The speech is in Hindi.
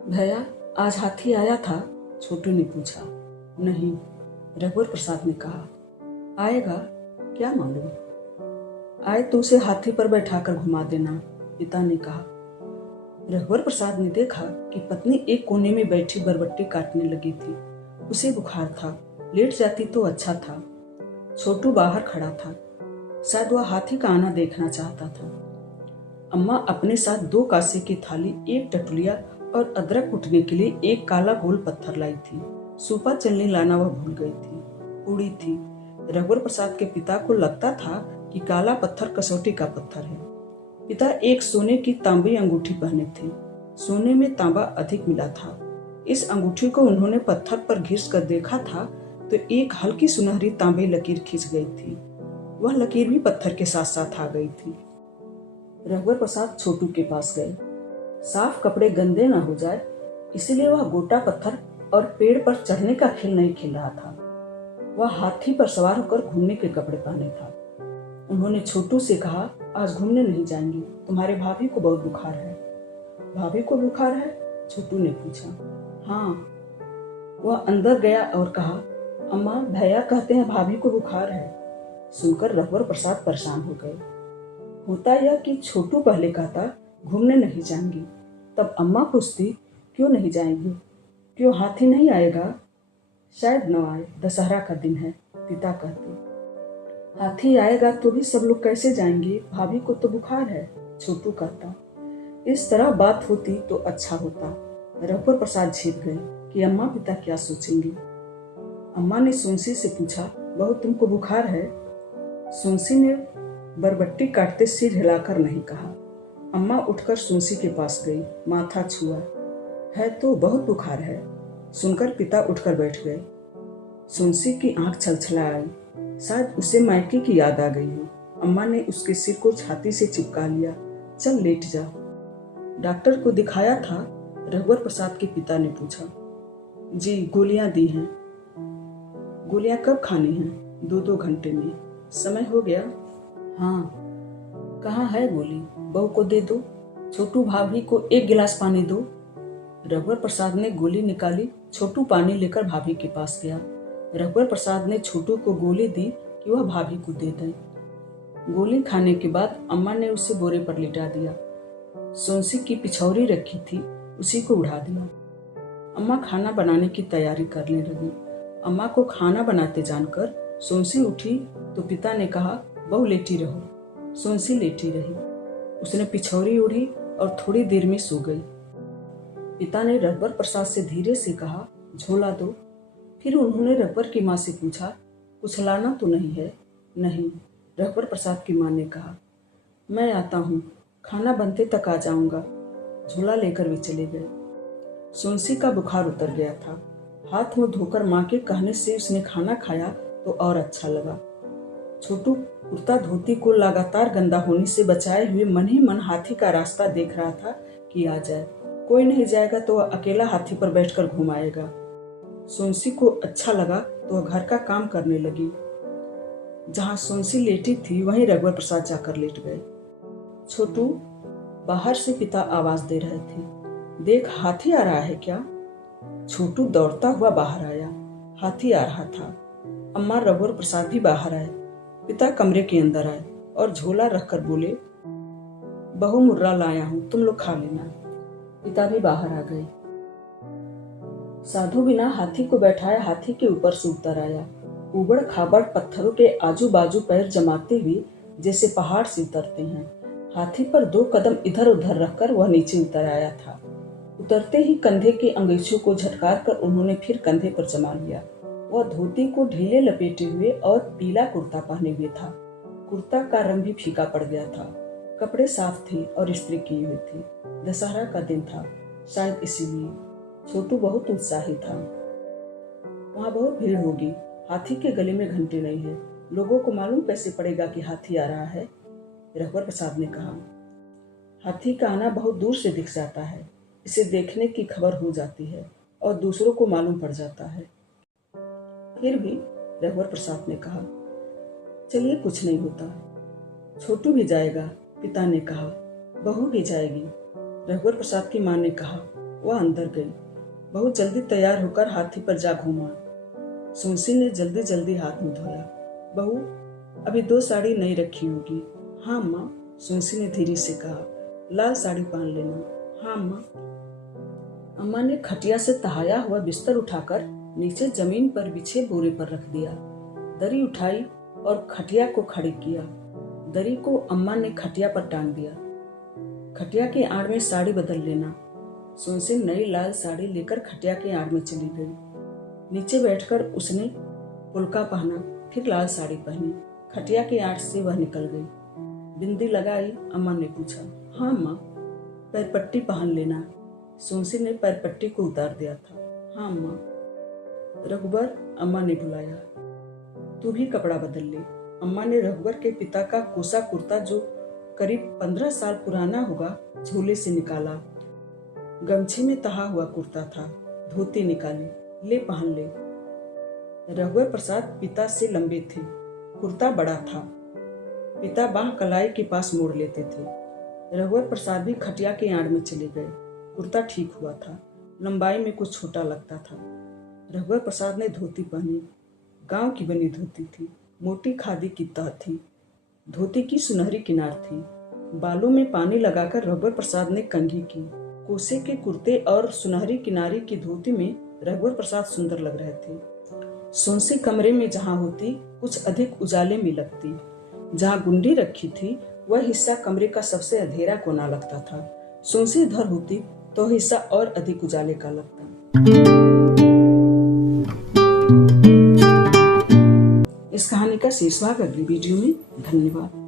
भैया, आज हाथी आया था? छोटू ने पूछा। नहीं, रघुवर प्रसाद ने कहा। आएगा? क्या मालूम। आए तो उसे हाथी पर बैठाकर घुमा देना, पिता ने कहा। रघुवर प्रसाद ने देखा कि पत्नी एक कोने में बैठी बरबट्टी काटने लगी थी। उसे बुखार था, लेट जाती तो अच्छा था। छोटू बाहर खड़ा था, शायद वह हाथी का आना देखना चाहता था। अम्मा अपने साथ 2 कांसे की थाली, 1 टटुलिया और अदरक कूटने के लिए एक काला गोल पत्थर लाई थी। सूपा चलनी लाना वह भूल गई थी। पूड़ी थी। रघुवर प्रसाद के पिता को लगता था कि काला पत्थर कसौटी का पत्थर है। पिता एक सोने की तांबी अंगूठी पहने थे। सोने में तांबा अधिक मिला था। इस अंगूठी को उन्होंने पत्थर पर घिस कर देखा था तो एक हल्की सुनहरी तांबी लकीर खींच गई थी। वह लकीर भी पत्थर के साथ साथ आ गई थी। रघुवर प्रसाद छोटू के पास गए। साफ कपड़े गंदे न हो जाए, इसलिए वह गोटा पत्थर और पेड़ पर चढ़ने का खेल नहीं खेल रहा था। वह हाथी पर सवार होकर घूमने के कपड़े पहने था। उन्होंने छोटू से कहा, आज घूमने नहीं जाएंगे, तुम्हारे भाभी को बहुत बुखार है। भाभी को बुखार है? छोटू ने पूछा। हाँ। वह अंदर गया और कहा, अम्मा, भैया कहते हैं भाभी को बुखार है। सुनकर रघुवर प्रसाद परेशान हो गए। होता यह कि छोटू पहले कहता घूमने नहीं जाएंगी, तब अम्मा पूछती क्यों नहीं जाएंगी, क्यों हाथी नहीं आएगा? शायद न आए, दशहरा का दिन है, पिता कहते। हाथी आएगा तो भी सब लोग कैसे जाएंगे, भाभी को तो बुखार है, छोटू कहता। इस तरह बात होती तो अच्छा होता। रघुवर प्रसाद झेप गए कि अम्मा पिता क्या सोचेंगे। अम्मा ने सुनसी से पूछा, बहू तुमको बुखार है? सुनसी ने बरबट्टी काटते सिर हिलाकर नहीं कहा। अम्मा उठकर सुनसी के पास गई, माथा छुआ। है तो बहुत बुखार है। सुनकर पिता उठकर बैठ गए। सुनसी की आंख छलछला आई, शायद उसे मायके की याद आ गई हो। अम्मा ने उसके सिर को छाती से चिपका लिया। चल लेट जा। डॉक्टर को दिखाया था? रघुवर प्रसाद के पिता ने पूछा। जी, गोलियां दी हैं। गोलियां कब खानी हैं? 2-2 घंटे में। समय हो गया? हाँ। कहाँ है गोली? बहू को दे दो। छोटू भाभी को 1 गिलास पानी दो। रघुवर प्रसाद ने गोली निकाली। छोटू पानी लेकर भाभी के पास गया। रघुवर प्रसाद ने छोटू को गोली दी कि वह भाभी को दे दे। गोली खाने के बाद अम्मा ने उसे बोरे पर लिटा दिया। सुनसी की पिछौरी रखी थी, उसी को उड़ा दिया। अम्मा खाना बनाने की तैयारी करने लगी। अम्मा को खाना बनाते जानकर सुनसी उठी तो पिता ने कहा, बहू लेटी रहो। सुनसी लेटी रही। उसने पिछौरी ओढ़ी और थोड़ी देर में सो गई। पिता ने रघुवर प्रसाद से धीरे से कहा, झोला दो। फिर उन्होंने रघुवर की माँ से पूछा, कुछ लाना तो नहीं है? नहीं। रघुवर प्रसाद की माँ ने कहा, मैं आता हूँ, खाना बनते तक आ जाऊंगा। झोला लेकर वे चले गए। सुनसी का बुखार उतर गया था। हाथ मुंह धोकर माँ के कहने से उसने खाना खाया तो और अच्छा लगा। छोटू कुर्ता धोती को लगातार गंदा होने से बचाए हुए मन ही मन हाथी का रास्ता देख रहा था कि आ जाए। कोई नहीं जाएगा तो वह अकेला हाथी पर बैठकर घुमाएगा। सुनसी को अच्छा लगा तो वह घर का काम करने लगी। जहाँ सुनसी लेटी थी वहीं रघुवर प्रसाद जाकर लेट गए। छोटू, बाहर से पिता आवाज दे रहे थे, देख हाथी आ रहा है क्या? छोटू दौड़ता हुआ बाहर आया। हाथी आ रहा था। अम्मा, रघुवर प्रसाद भी बाहर आए। पिता कमरे के अंदर आए और झोला रखकर बोले, बहू मुर्रा लाया हूं, तुम लोग खा लेना। पिता भी बाहर आ गए। साधु बिना हाथी को बैठाए हाथी के ऊपर से उतर आया। उबड़ खाबड़ पत्थरों के आजू बाजू पैर जमाते हुए जैसे पहाड़ से उतरते हैं। हाथी पर 2 कदम इधर उधर रखकर वह नीचे उतर आया था। उतरते ही कंधे के अंगीठों को झटकार कर उन्होंने फिर कंधे पर जमा लिया। वह धोती को ढीले लपेटे हुए और पीला कुर्ता पहने हुए था। कुर्ता का रंग भी फीका पड़ गया था। कपड़े साफ थे और इस्त्री किए हुए थे। दशहरा का दिन था, शायद इसीलिए छोटू बहुत उत्साही था। वहाँ बहुत भीड़ होगी। हाथी के गले में घंटी नहीं है, लोगों को मालूम कैसे पड़ेगा कि हाथी आ रहा है? रघुवर प्रसाद ने कहा। हाथी का आना बहुत दूर से दिख जाता है, इसे देखने की खबर हो जाती है और दूसरों को मालूम पड़ जाता है। फिर भी रघुवर प्रसाद ने कहा, चलिए कुछ नहीं होता। छोटू भी जाएगा, पिता ने कहा। बहू भी जाएगी। रघुवर प्रसाद की माँ ने कहा, वह अंदर गई। बहुत जल्दी तैयार होकर हाथी पर जा घूमा। सुनसी ने जल्दी जल्दी हाथ मुंह धोया। बहू, अभी 2 साड़ी नहीं रखी होगी। हाँ अम्मा, सुनसी ने धीरे से कहा। लाल साड़ी पहन लेना। हाँ अम्मा। अम्मा ने खटिया से तहाया हुआ बिस्तर उठाकर नीचे जमीन पर बिछे बोरे पर रख दिया। दरी उठाई और खटिया को खड़ी किया। दरी को अम्मा ने खटिया पर टांग दिया। खटिया की आड़ में साड़ी बदल लेना। सुनसी नई लाल साड़ी लेकर खटिया की आड़ में चली गई। नीचे बैठकर उसने पुलका पहना, फिर लाल साड़ी पहनी। खटिया की आड़ से वह निकल गई। बिंदी लगाई? अम्मा ने पूछा। हाँ अम्मा। पैरपट्टी पहन लेना। सुनसी ने पैरपट्टी को उतार दिया था। हाँ अम्मा। रघुबर, अम्मा ने बुलाया। तू भी कपड़ा बदल ले। अम्मा ने रघुबर के पिता का कोसा कुर्ता, जो करीब 15 साल पुराना होगा, झोले से निकाला। गमछे में तहा हुआ कुर्ता था। धोती निकाली। ले पहन ले। रघुवर प्रसाद पिता से लंबे थे। कुर्ता बड़ा था। पिता बाह कलाई के पास मोड़ लेते थे। रघुवर प्रसाद भी खटिया के आड़ में चले गए। कुर्ता ठीक हुआ था, लंबाई में कुछ छोटा लगता था। रघुवर प्रसाद ने धोती पहनी। गांव की बनी धोती थी। मोटी खादी की तह थी। धोती की सुनहरी किनार थी। बालों में पानी लगाकर रघुवर प्रसाद ने कंघी की। कोसे के कुर्ते और सुनहरी किनारी की धोती में रघुवर प्रसाद सुंदर लग रहे थे। सुनसी कमरे में जहां होती, कुछ अधिक उजाले में लगती। जहां गुंडी रखी थी, वह हिस्सा कमरे का सबसे अंधेरा कोना लगता था। सुनसी इधर होती तो हिस्सा और अधिक उजाले का लगता। इस कहानी का शेष भाग अगली वीडियो में। धन्यवाद।